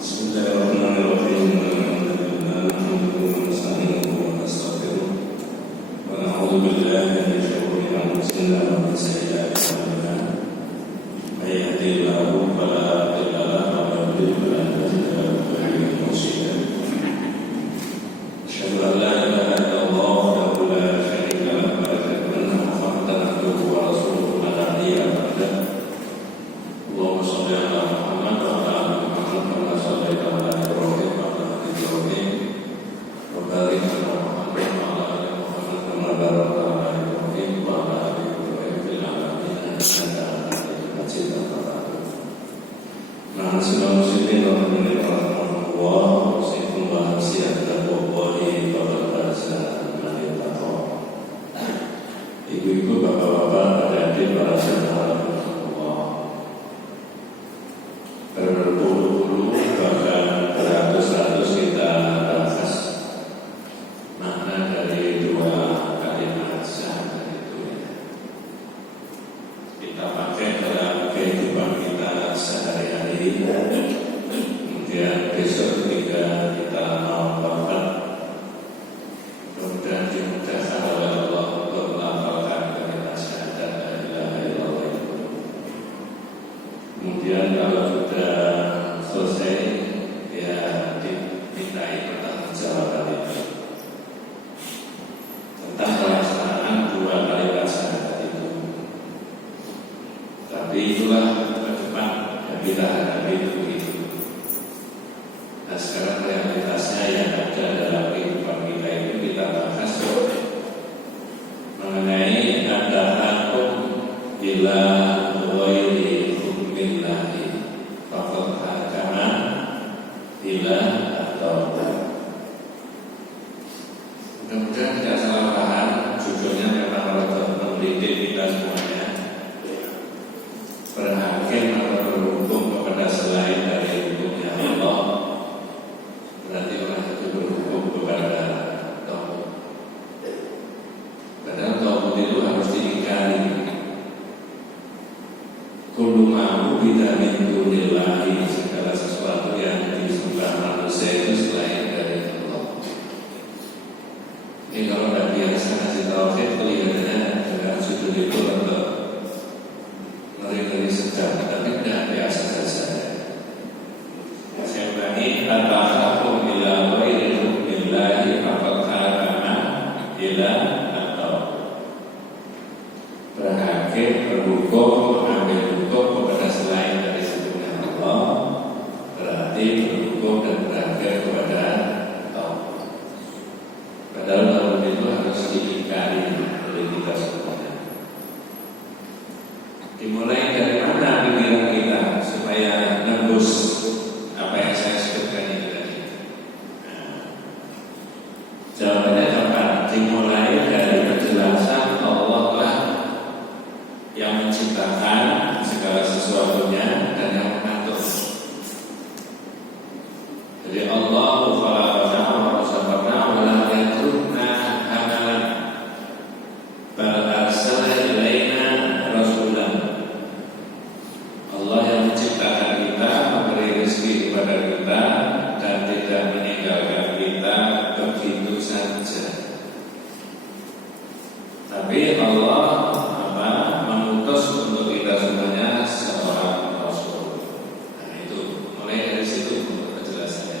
Bismillahirrahmanirrahim. Alhamdulillah nahmaduhu wa nasta'inuhu wa nastaghfiruh wa na'udzu billahi min shururi anfusina wa min sayyi'ati a'malina. May yahdihillahu fala mudilla lahu wa may yudlil fala hadiya lahu. Asyhadu an la ilaha illallah wahdahu la syarika lahu wa asyhadu anna Muhammadan abduhu wa rasuluhu la nabiyya ba'dahu. Allahumma shalli ala Muhammad wa ala ali Muhammad kama shallaita ala Ibrahim wa ala ali Ibrahim wa barik ala Muhammad wa ala ali Muhammad kama barakta ala Ibrahim wa ala ali Ibrahim fil alamin innaka Hamidum Majid. Ma'asyiral muslimin rahimahumullah, usikum wa nasihat wallahi wa barakatuh. Ibu-ibu, bapak-bapak, adik-adik, para saudara berpuluh-puluh bahkan beratus-ratus kita bahas makna dari dua kalimat syahadat itu ya. Kita pakai dalam kehidupan kita sehari-hari, kemudian besok ketika kita mau wafat, mudah-mudahan dimudahkan oleh Allah untuk melafalkan kalimat syahadat la ilaha illallah itu. Kemudian kalau sudah selesai, ya dimintai pertanggungjawaban itu tentang pelaksanaan dua kalimat syahadat itu. Tapi itulah ke depan yang kita hadapi begitu. Nah, sekarang realitasnya yang ada dalam kehidupan kita itu kita bahas mengenai ada hukum bila ghairi hukmillahi faqad hakama bila atau mudah-mudahan tidak salah paham. Judulnya memang untuk mendidik kita semuanya, berhakim atau berhukum kepada selain dari hukumnya Allah, berarti orang itu berhukum kepada tauhid. Padahal tauhid itu harus diingkari. Kullu ma'u bidamin dunillahi, segala sesuatu yang disembah manusia itu selain dari Allah. Ini kalau tidak biasa ngasih tauhid, kelihatannya dengan sudut itu untuk ngeri-ngeri sedang, tapi tidak biasa saja. Saya ulangi, at-tahakum ila ghairi hukmillahi faqad hakama ila atau berhakim, berhukum, mengambil hukum kepada selain dari hukumnya Allah, berarti berhukum dan berakhir kepada Allah. Padahal tauhid itu harus diingkari oleh kita semuanya. Dimulai dari mana pikiran kita supaya nembus apa yang saya sebutkan ini tadi? Jawabannya gampang. Dimulai dari penjelasan Allah lah yang menciptakan segala sesuatunya dan yang mengatur. Jadi Allah khalaqana wa razaqana wa la yatrukna hamalan bal arsala ilaina rasulan. Allah yang menciptakan kita, memberi rezeki kepada kita dan tidak meninggalkan kita begitu saja. Tapi Allah mengutus untuk kita semuanya seorang Rasul. Nah itu, mulai dari situ penjelasannya.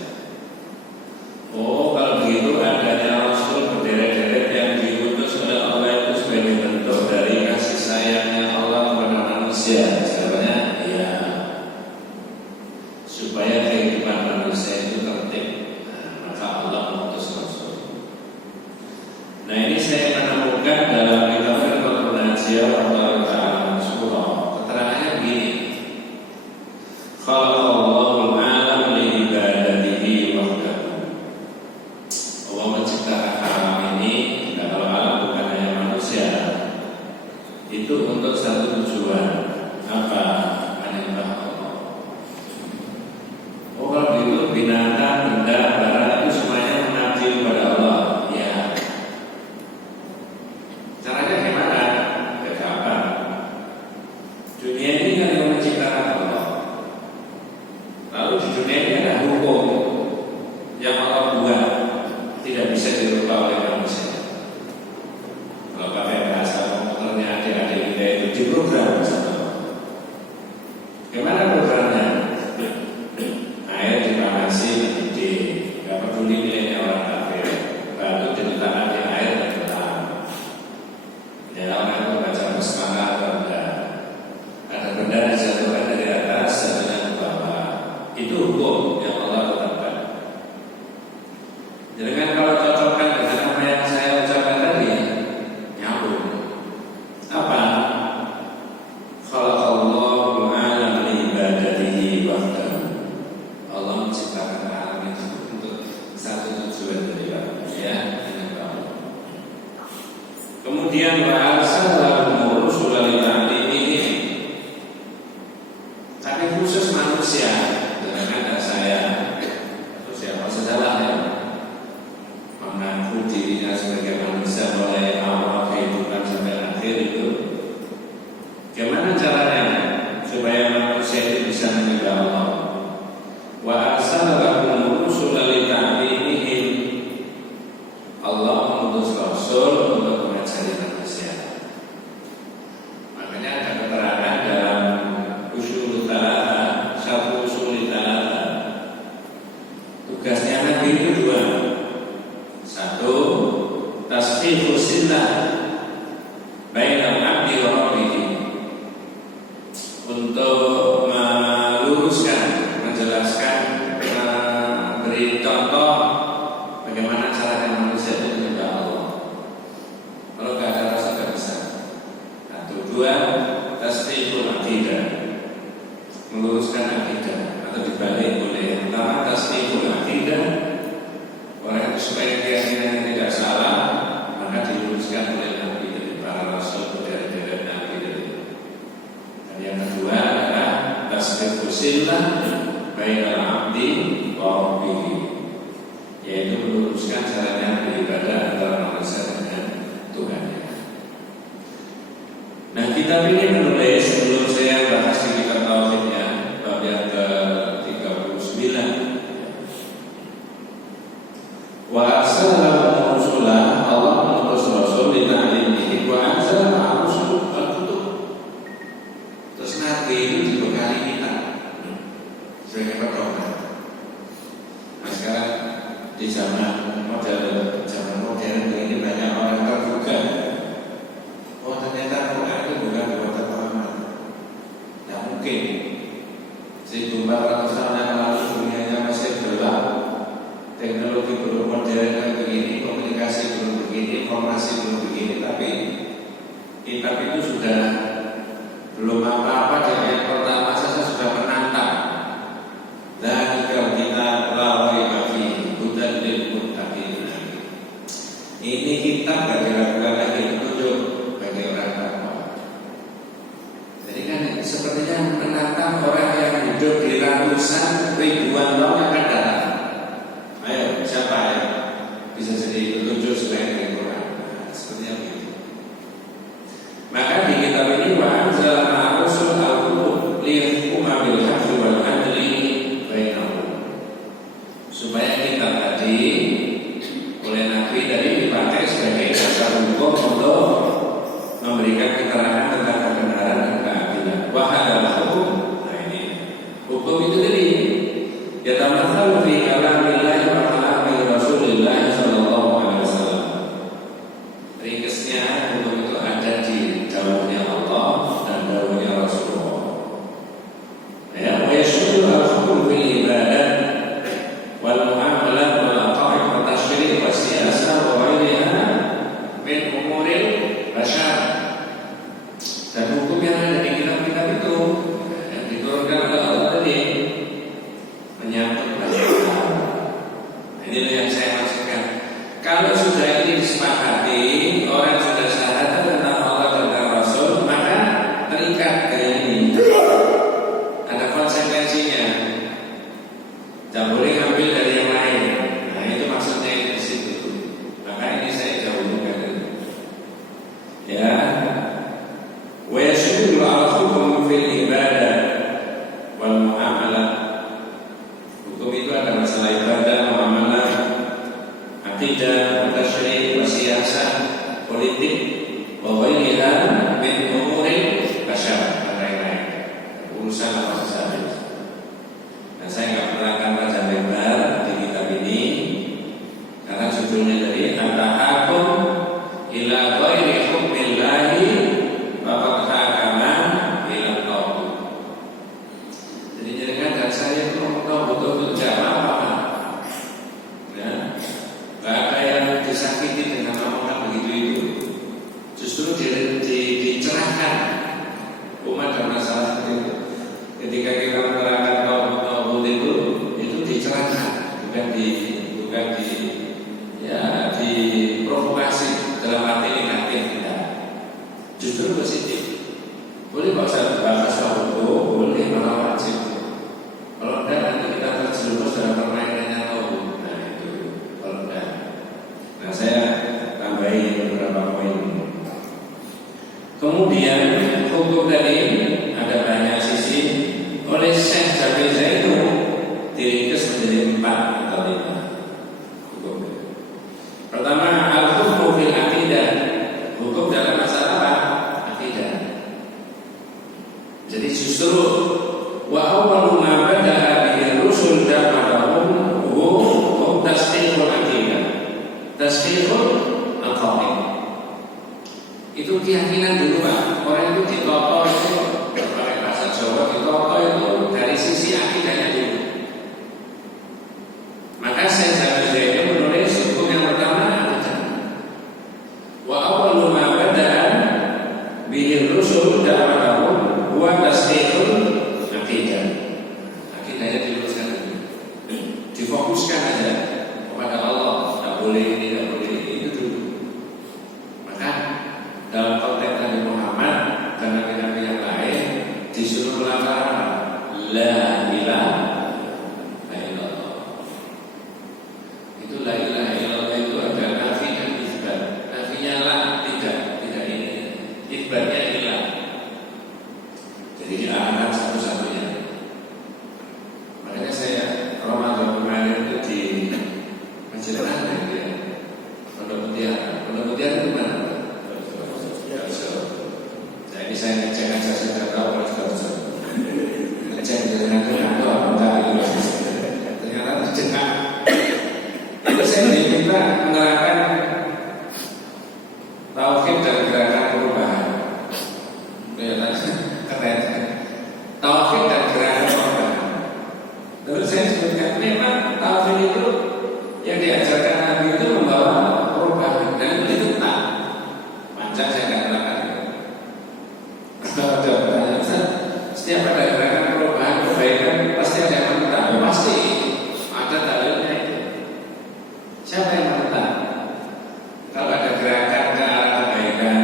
Oh, kalau begitu adanya Rasul berderet-deret yang diutus oleh Allah itu sebagai bentuk dari kasih sayangnya Allah kepada manusia. Sebenarnya ya, supaya kehidupan manusia itu tertib, maka Allah mengutus Rasul. Nah ini saya menemukan dalam kitab Firqatul Najiyah Allah Ta'ala Surah. Keterangannya begini: Khalaqallahu al-alam li ibadatihi wahdahu. Allah menciptakan alam ini, dan kalau alam bukan hanya manusia, itu untuk satu tujuan. Apa? Menyembah Allah. Oh, kalau begitu binatang, benda, barang itu semuanya mengabdi kepada Allah. Ya. Caranya gimana? Ya gampang. Dunia ini kan yang menciptakan Allah. Lalu di dunia ini ada hukum bisa dirubah oleh manusia. Kalau pakai bahasa komputernya adik-adik kita itu diprogram sama. Gimana programnya? Air dipanasi mendidih, nggak peduli nilainya orang kafir. Batu diletakkan di air dan gelap. Ya orang itu baca basmalah atau enggak. Ada benda dijatuhkan dari atas, satunya ke bawah. Itu hukum yang Allah tetapkan. Jadi kan kalau cocokkan dengan apa yang saya ucapkan tadi, nyambung. Apa? Khalaqallahu alam li ibadatihi wahdahu. Allah menciptakan alam itu untuk satu tujuan dari Allah, ya. Kemudian wa arsalahu rusulan li ta'limihi. Tapi khusus manusia, jangan ada saya atau siapa sajalah yang mengaku dirinya sebagai manusia mulai awal kehidupan sampai akhir itu. Bagaimana caranya supaya manusia itu bisa menyembah Allah? Wa arsalahu rusulan li ta'limihi. Allah mengutus rasul untuk mengajari manusia. Makanya ada keterangan dalam usul talata, satu usul talata. Tugasnya Nabi itu dua. Satu, tasfihus sillah bainal abdi wa rabbih, untuk meluruskan, menjelaskan, memberi contoh bagaimana caranya manusia itu menyembah Allah. Kalau tidak ada rasa tidak bisa. Satu, dua, tasfihul aqidah, meluruskan akidah, atau dibalik boleh. Yang pertama tasfihul aqidah, orang itu supaya keyakinannya tidak salah, maka diluruskan oleh Nabi dari para rasul dari Nabi dari. Dan yang kedua adalah tasfihul sillah bainal abdi wa rabbih, yaitu meluruskan caranya beribadah antara manusia dengan Tuhannya. Nah, kitab ini menulis, sebelum saya bahas di kitab tauhidnya bab yang ke-39, wa arsalahu rusulan, Allah mengutus rasul li ta'limihi wa anzala rusul al-kutub. Terus Nabi itu dibekali kitab sebagai pedoman. Nah, sekarang di zaman modern ini banyak orang terbuka. Oh, ternyata Quran itu bukan buatan Muhammad. Tidak mungkin. 1400 tahun yang lalu dunianya masih gelap, teknologi belum modern kayak begini, komunikasi belum begini, informasi belum begini. Tapi kitab itu sudah belum apa-apa. Jadi yang pertama saja sudah menantang. Dan kalau kita lalui bagi hudan lil muttaqin, ini kitab gak diragukan lagi, petunjuk bagi orang takwa. Jadi kan sepertinya menantang orang yang hidup di ratusan ribuan tahun yang akan datang. Ayo, siapa yang bisa jadi petunjuk selain dari Quran? Nah, sepertinya begitu. Maka di kitab ini wa anzalna rusul al-kutub liyahkuma bil haqqi wal adli bainahum, supaya kitab tadi oleh Nabi tadi dipakai sebagai dasar hukum untuk memberikan keterangan tentang kebenaran dan keadilan. Wahadal hukum. Nah, ini hukum itu tadi yatamatsalu fi kalamillahi wa kalami Rasulillah sallallahu alaihi wasallam. Ringkasnya hukum itu ada di dawuhnya Allah dan dawuhnya Rasulullah. Ya, wa yashmulu al-hukum bil ibadat wal muamalat wal aqaid wa tashri' wa siyasah wa ghairiha min umuril bashar. Dan hukum yang ada di kitab-kitab itu yang diturunkan oleh Allah tadi menyangkut banyak hal. Inilah yang saya maksudkan. politik, pokoknya min umuril basyar dan lain-lain, urusan apa saja. Nah, saya nggak menerangkan panjang lebar di kitab ini karena judulnya dari at-tahakum ila ghairi hukmillahi faqad hakama ila tauhid. Jadi jangan dan saya itu tahu betul-betul jawab apa. Ya, nggak ada yang disakiti dengan omongan begitu itu. Justru dicerahkan umat dan masalah seperti itu. Ketika kita menerangkan tauhid itu dicerahkan, bukan diprovokasi dalam arti negatif tidak. Justru positif. Boleh kalau saya bahas soal itu, boleh malah wajib. Kalau tidak nanti kita terjerumus dalam permainannya tauhid. Nah itu kalau tidak. Nah saya tambahin beberapa poin. Kemudian hukum tadi ada banyak sisi. Oleh Syekh Jabir Zainul diringkas menjadi 4 atau 5 hukum. Pertama, al-hukmu fil aqidah, hukum dalam masalah apa? Akidah. Jadi justru wa awwalu ma bada'a bihi rusul da'wahum huwa tasdiqul aqidah, tasdiqul aqaid. Itu keyakinan dulu Pak. Orang itu ditoto itu pakai bahasa Jawa, ditoto itu dari sisi akidahnya dulu. Maka saya itu menulis hukum yang pertama akidah. Wa awwalu ma bada'a bihi rusul da'wahum huwa tasdiqul aqidah. Akidahnya diluruskan dulu. Difokuskan aja kepada Allah. Tidak boleh ini, tidak boleh ini, itu dulu. Maka dalam konteks Nabi Muhammad dan nabi-nabi yang lain disuruh melafalkan la ilaha illallah. Itu la ilaha illallah itu ada nafi dan isbat. Nafinya la, tidak ini. Isbatnya ilah. Jadi diarahkan satu-satunya. Makanya saya Ramadan kemarin itu di Masjid Al-Azhar ya. Pondok Mutiara itu mana? Nah ini saya ngecek aja, saya tidak tahu kalau sudah ngecek dengan itu apa itu ternyata terjengah. Itu saya diminta menerangkan tauhid dan gerakan perubahan. Kelihatannya keren. Tauhid dan gerakan perubahan. Terus saya sebutkan memang tauhid itu yang diajarkan Nabi itu membawa perubahan dan itu tak panjang saya nggak terangkan. Setiap ada gerakan perubahan kebaikan pasti ada yang menentang. Pasti ada dalilnya itu. Siapa yang menentang? Kalau ada gerakan ke arah kebaikan,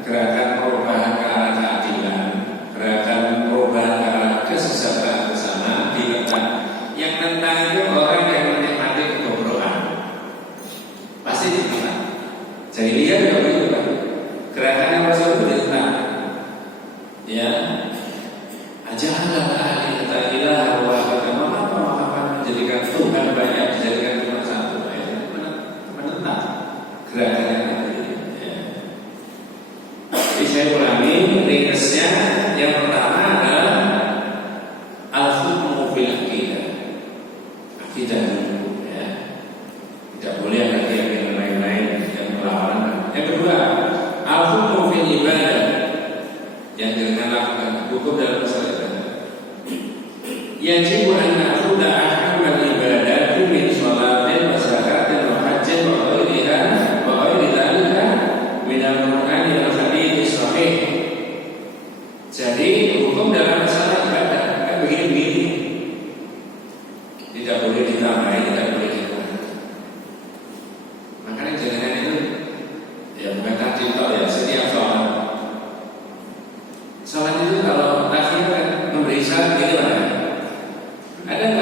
gerakan perubahan ke arah keadilan, gerakan perubahan ke arah kesejahteraan bersama, ditentang. Yang tentang itu orang yang menikmati kebobrokan. Pasti ditentang. Jadi lihat juga begitu Pak. Gerakan yang Rasul itu ditentang. Ya, ajaran alihata ilah wa mengapa menjadikan Tuhan banyak dijadikan cuma satu, menentang gerakan yang tadi. Ya. Jadi saya ulangi ringkasnya. Yang pertama adalah al-hukmu fil aqidah. Akidah dulu, ya. Tidak boleh ada keyakinan lain-lain yang melawan. Yang kedua, al-hukmu fil ibadah, yang dengan lakukan hukum dalam masalah ibadah. Yajibu an na'khudha ahkamal ibadati min sholatin wa zakatin wa hajjin wa ghairiha wa ghairi dzalika min al-Qur'ani wal hadits sahih. Jadi hukum dalam masalah ibadah kan begini-begini. Tidak boleh ditambahi, tidak boleh dikurangi. Makanya jangan itu ya bukan tadi ya setiap sholat. Sholat itu kalau akhirnya memberi syarat gitu kan. Ada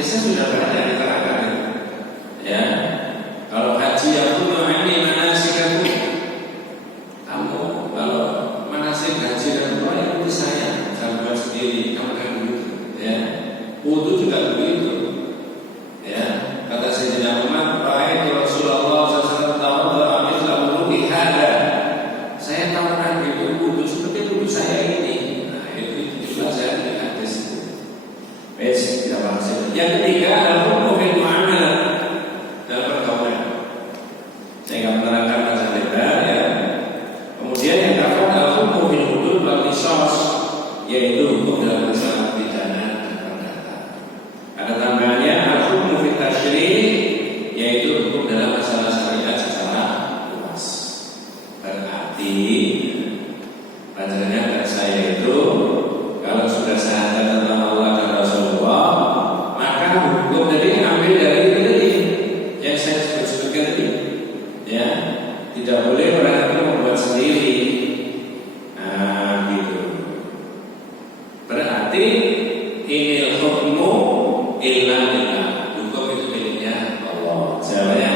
hadisnya sudah banyak diterangkan. Ya, kalau haji aku memahami manasikaku, kamu kalau manasik haji dan umrah yang itu saya buat sendiri, kamu kan begitu. Ya, wudu juga begitu. Ya, kata Sayyidina Umar, "Ra'aitu Rasulullah sallallahu alaihi wasallam mithla wudu'i hada." Saya tahu Nabi itu wudu seperti wudu saya ini. Nah, itu juga saya tidak hadis. Baik, tidak maksud. Yang ketiga adalah hukum fil muamalah dalam pergaulan. Saya akan menerangkan bahasa lebar ya. Kemudian yang keempat adalah hukum fil hudud wal qisas, yaitu hukum dalam masalah pidana dan perdata. Ada tambahannya al-hukmu fit tasyri', yaitu hukum dalam masalah syariat secara luas. Berarti pelajarannya dari saya itu, kalau sudah syahadat tentang Allah dan Rasulullah, maka hukum tadi ambil dari itu tadi yang saya sebutkan tadi. Ya, tidak boleh orang itu membuat sendiri. Nah, gitu. Berarti ini hukmu illa lillah. Hukum itu miliknya Allah. Jawabannya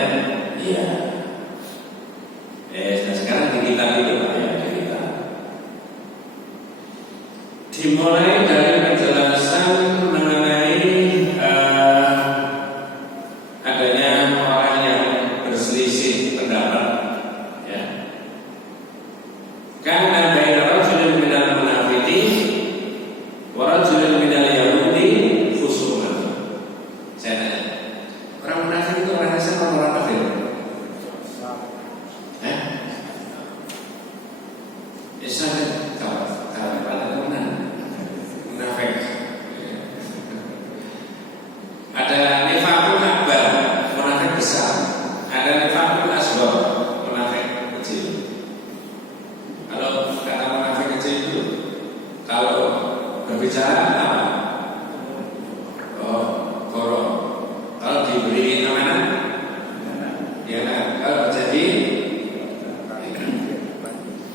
iya. Nah sekarang di kitab itu Pak ya, di kitab. Dimulai dari penjelasan mengenai adanya orang yang berselisih pendapat. Ya. Karena baina rajulin minal munafiqin wa rajulin minal yahudi khusuman. Saya tanya, orang munafik itu orang Islam atau orang kafir? Islam kalau pada munafik. Ada nifaqul akbar, munafik besar. Ada nifaqul asghar, munafik kecil. Kalau kata munafik kecil itu, kalau berbicara apa? Oh, korok. Kalau diberi amanah, ya kan? Kalau jadi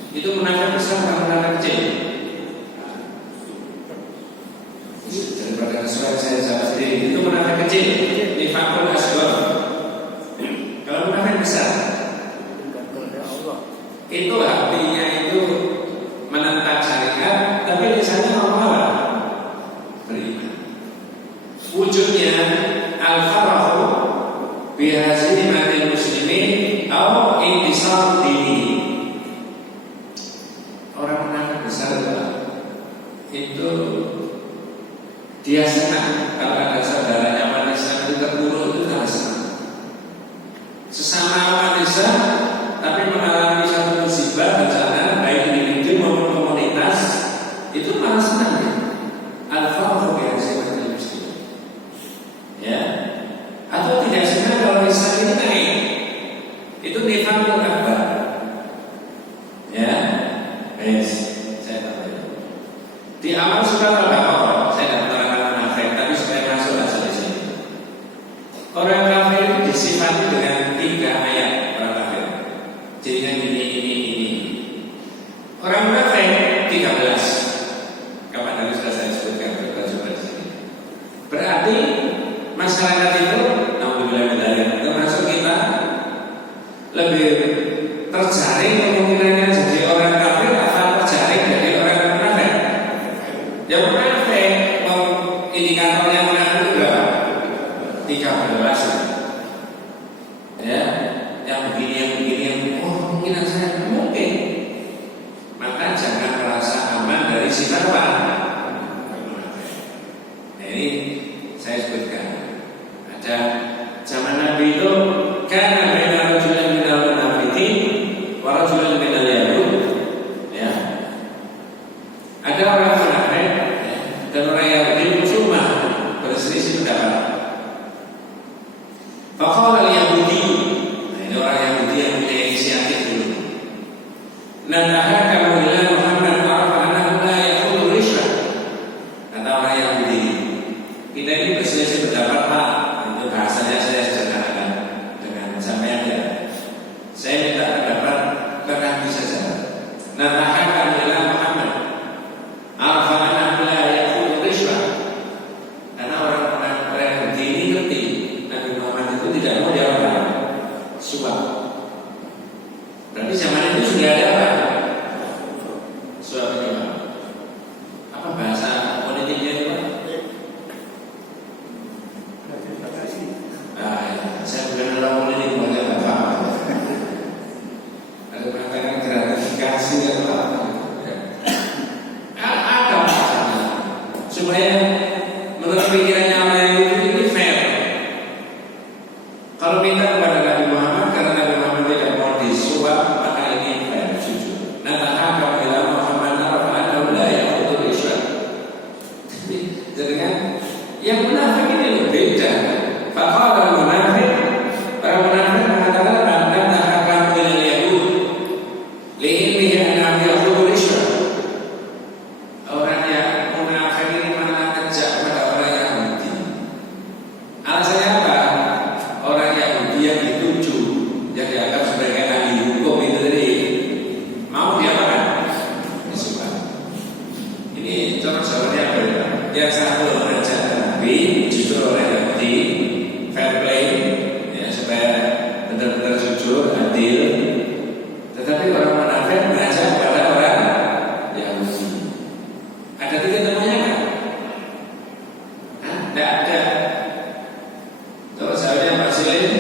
itu munafik besar atau munafik kecil? Daripada kesulitan saya jawab sendiri. Itu munafik kecil, nifaqul asghar. Kalau munafik besar, itu artinya itu menentang syariat, tapi lisannya Allah beriman. Wujudnya al-farahu bihazimati muslimin atau intisar dini. Orang munafik besar itu dia senang kalau ada saudaranya umat Islam itu terbunuh, itu sangat senang. Sesama umat Islam tapi mengalami satu musibah bencana baik individu maupun komunitas, itu malah senang ya. Al-farahu bihazimati muslimin. Ya. Atau tidak senang kalau Islam ini naik. Itu nifaqul akbar. Ya. Yes, saya tahu. Di awal surat Al-Baqarah, saya tidak menerangkan munafik, tapi supaya masuk asal di sini. Orang kafir itu disifati dengan 3 ayat orang kafir. Jadinya ini. Orang munafik 13. Kapan tadi sudah saya sebutkan, kita coba di sini. Berarti masyarakat itu, alhamdulillah, termasuk kita lebih terjaring kemungkinannya jadi orang kafir atau terjaring jadi orang munafik. Yang munafik, indikatornya munafik itu berapa? 13. Ya, yang begini, kemungkinan saya mungkin. Maka jangan merasa aman dari sifat apa? Munafik. Nah ini saya sebutkan. Ada zaman Nabi itu kan baina rajulin minal munafiqin wa rajulin minal yahud. Ya. Ada orang munafik dan orang Yahudi cuma berselisih pendapat. Faqala al-yahudi, nah ini orang Yahudi yang punya inisiatif dulu. Nadahaka ila Muhammad arafa annahu la ya'khudhu rishwah. Kata orang Yahudi, kita ini berselisih pendapat Pak. Itu bahasanya saya sederhanakan dengan sampean ya. Saya minta pendapat ke Nabi saja. Nadahaka ila Muhammad arafa annahu la ya'khudhu rishwah. Karena orang Yahudi supaya menurut pikirannya orang Yahudi ini fair. Kalau minta kepada Nabi Muhammad karena Nabi Muhammad tidak mau disuap, maka ini fair, jujur. Nah, tahakam ila Muhammad arafa'anahu la ya'khudul islam. Jadi kan yang munafik ini lebih beda. Faqala munafik, para munafik mengatakan anda tahakam ila Yahud li'ilmihi annahu ya'khudul islam. Orang yang munafik ini malah kejak pada orang Yahudi. Alasannya apa? Orang Yahudi yang dituju, yang dianggap sebagai ahli hukum itu tadi mau diapakan? Disuap. Ini contoh jawabannya apa ya? Yang satu mengajak Nabi, justru orang Yahudi fair play, ya, supaya benar-benar jujur, adil. Tetapi orang munafik mengajak pada orang Yahudi. Ada tiga temunya kan? Tidak ada. Kalau saya Pak Silin,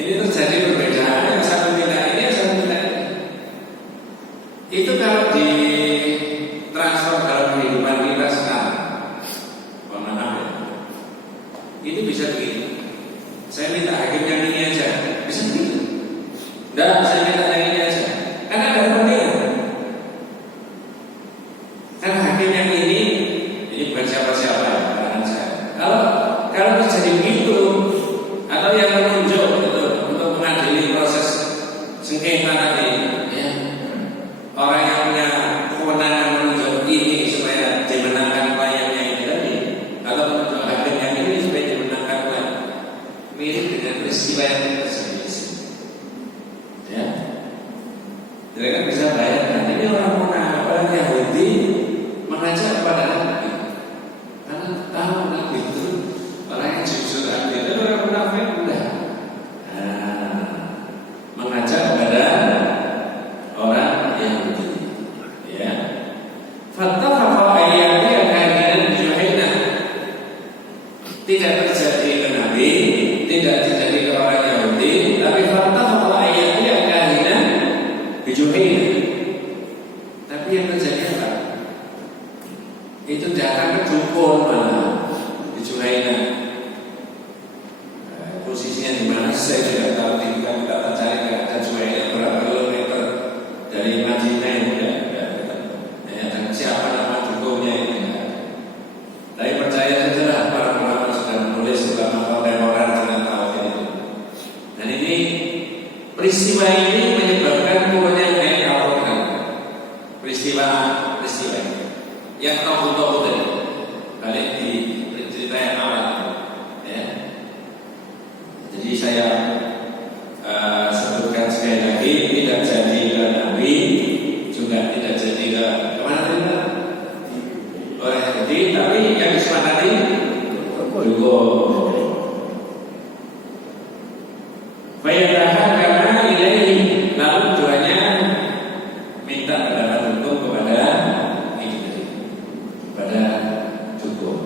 ini terjadi perbedaan. Yang satu minta ini, yang satu minta ini. Itu kalau di transfer dalam kehidupan kita sekarang, mohon maaf ya, itu bisa begitu. Saya minta hakim yang ini aja, bisa begitu. Dan saya minta yang ini aja, karena ada kepentingan. Karena hakim yang ini bukan siapa-siapa, bukan saya. Kalau terjadi begitu, atau yang menunjuk untuk mengadili proses sengketa tadi, ya, orang yang punya kewenangan menunjuk ini supaya dimenangkan kliennya ini tadi, atau menunjuk hakim yang ini supaya dimenangkan klien, mirip dengan peristiwa yang terjadi di sini. Ya, jadi kan bisa bayangkan ini orang Yahudi mengajak kepada Nabi, karena tahu Nabi itu orang yang jujur, adil. Dan orang munafik udah mengajak kepada orang Yahudi. Ya, fattafaqa ayyati al-kahinan juhina. Tidak terjadi ke Nabi, tidak terjadi ke orang Yahudi, tapi fattafaqa ayyati al-kahinan juhina. Tapi yang terjadi apa? Itu datang ke dukun mana di Juhaina. Posisinya di mana saya tidak tahu. Kita cari ke ada Juhaina berapa kilometer dari Madinah ini dan siapa nama dukunnya ini. Tapi percaya saja lah para ulama sudah menulis ulama kontemporer dengan tahu itu. Dan ini peristiwa ini menyebabkan turunnya ayat Al-Quran. Peristiwa ini yang tahu tadi balik di cerita yang awal, ya. Jadi saya sebutkan sekali lagi, tidak jadi ke Nabi, juga tidak jadi ke kemana tadi? Oleh Yahudi, tapi yang disepakati dukun. Fayadahan karena ilaihi, lalu doanya minta kepada dukun kepada dukun.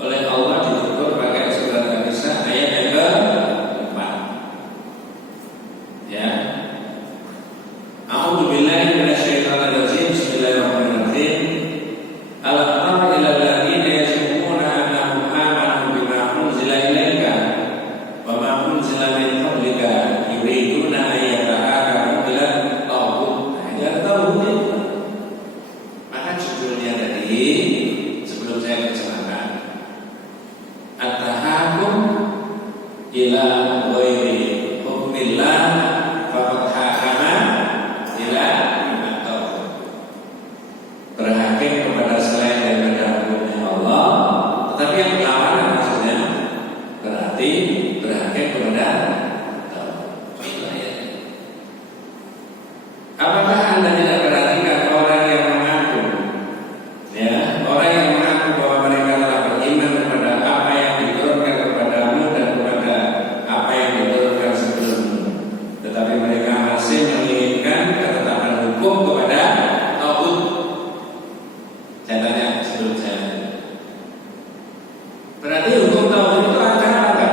Oleh Allah ditutur pakai surat An-Nisa ayat yang ke-4. Ya. A'udzu billahi minasyaitonir rajim. Bismillahirrahmanirrahim. Alam tara ilal ladzina yasmuna annahum amanu bima unzila ilaika wa ma unzila min qablika yuriduna an yatahakamu ila taghut. Ya taghut. Maka judulnya tadi sebelum saya terjemahkan, at-tahakum ila ghairi hukmillah faqad hakama ila at-taghut. Berhakim kepada selain daripada hukumnya Allah, tetapi yang berlawanan maksudnya berarti berhakim kepada taghut. Apakah Anda tidak perhatikan orang yang mengaku, ya, orang yang mengaku bahwa mereka telah beriman kepada apa yang diturunkan kepadamu dan kepada apa yang diturunkan sebelummu, tetapi mereka masih menginginkan ketetapan hukum kepada taghut? Saya tanya sebelum saya. Berarti hukum taghut itu ada apa?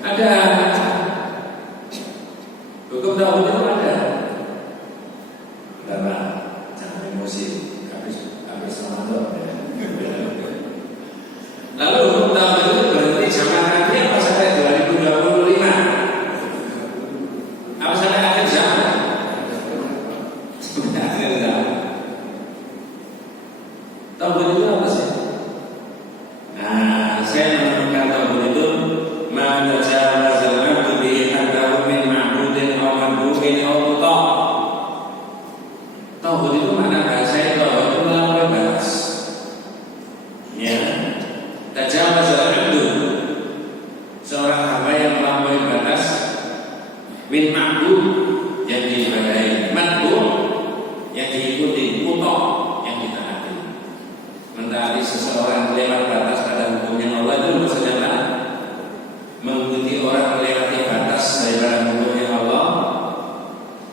Ada. Hukum tauhid itu ada. Bapak, jangan emosi. Habis Ramadan. Lalu hukum tauhid itu berhenti zaman Nabi apa sampai 2025? Apa sampai akhir zaman? Sampai akhir zaman. Tauhid itu apa sih? Nah, saya menemukan tauhid itu mana cara jalan lebih hadau min ma'budin aw mandubin aw muta'. Tauhid itu mana bahasa itu melampaui batas. Ya, tajawaz al-'abdu, seorang hamba yang melampaui batas min ma'bud yang diibadahi, mandub yang diikuti, muta' yang ditaati. Mentaati seseorang lewat batas pada hukumnya Allah itu maksudnya apa? Mengikuti orang melewati batas daripada hukumnya Allah,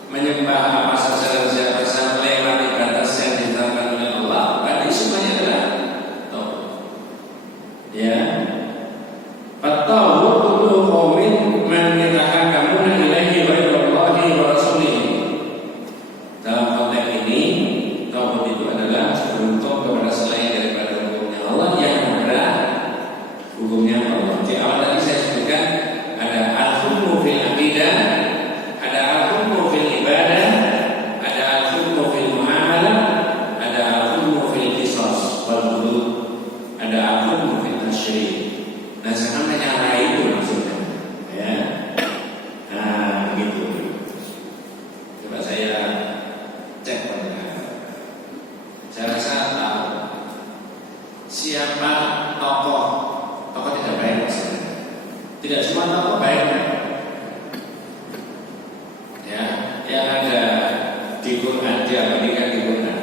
menyembah apa saja dan siapa saja melewati batas yang ditetapkan oleh Allah. Berarti semuanya adalah tauhid. Ya, at-tauhid kullu qaumin man yatahakamuna ilaihi wa ilallahi wa rasulihi. Dalam konteks ini, tauhid itu adalah beruntung kepada selain daripada hukumnya Allah yang ada hukumnya Allah. Di awal tadi saya sebutkan ada al-hukmu fil aqidah, ada al-hukmu fil ibadah, ada al-hukmu fil muamalah, ada al-hukmu fil qisas wal hudud, ada al-hukmu fil tasyri'. Nah, sekarang menyala itu maksudnya. Ya. Nah, begitu. Coba saya cek pendengar. Saya rasa tahu siapa tokoh tidak baik maksudnya. Tidak semua tokoh baik. Ya, yang ada di Quran, diabadikan di Quran,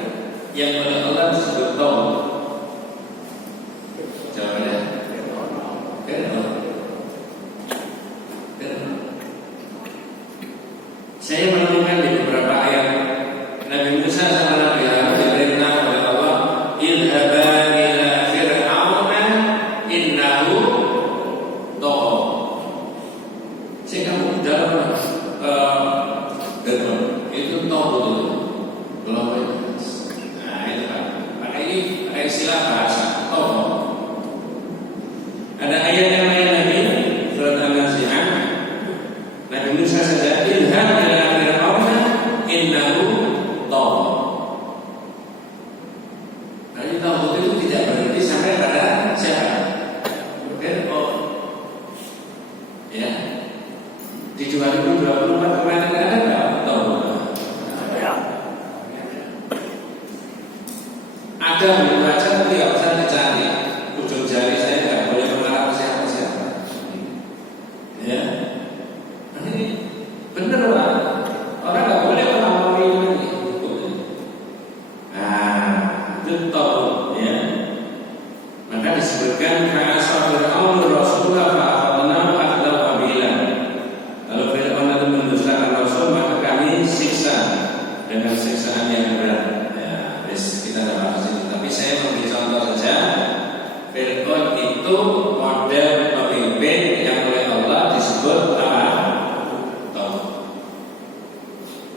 yang oleh Allah disebut tauhid. Jawabannya saya menemukan di beberapa ayat Nabi Musa sama Nabi Harun diperintah oleh Allah, idhaba ila fir'auna innahu tagha. Sehingga kamu dalam itu tauhid belum bebas. Nah, itu kan. Pakai istilah bahasa tauhid. Ada ayat yang lain lagi surat An-Nazi'ah. Nabi Musa saja idhab ila fir'auna innahu tagha. Jadi tauhid itu tidak berhenti sampai pada siapa? Fir'aun. Ya. Di 2024 kemarin ada enggak tauhid? Ada belum baca tapi enggak usah dicari. Ujung jari saya enggak boleh mengarah ke siapa-siapa. Ya. Ini benar Pak. Orang enggak boleh melampaui lagi. Nah, itu tauhid ya. Maka disebutkan ka'asa Fir'aun Rasulullah fa'akhadnahu akhdan wabilan. Kalau Fir'aun itu mendustakan Rasul, maka kami siksa dengan siksaan yang berat. Ya, kita tidak bahas itu. Tapi saya memberi contoh saja. Fir'aun itu model pemimpin yang oleh Allah disebut apa? Tauhid.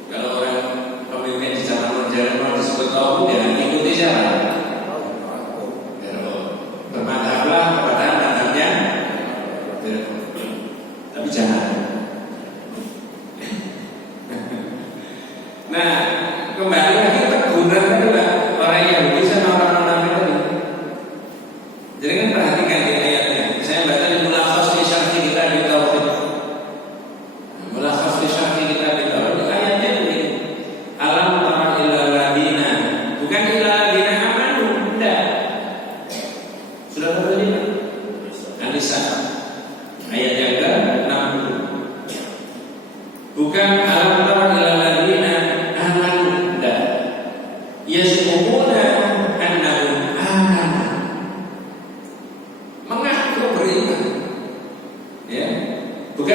Kalau orang pemimpin di zaman modern mau disebut tauhid, ya ikuti siapa? Bermadhablah kepada madhabnya Fir'aun. Tapi jangan. Nah,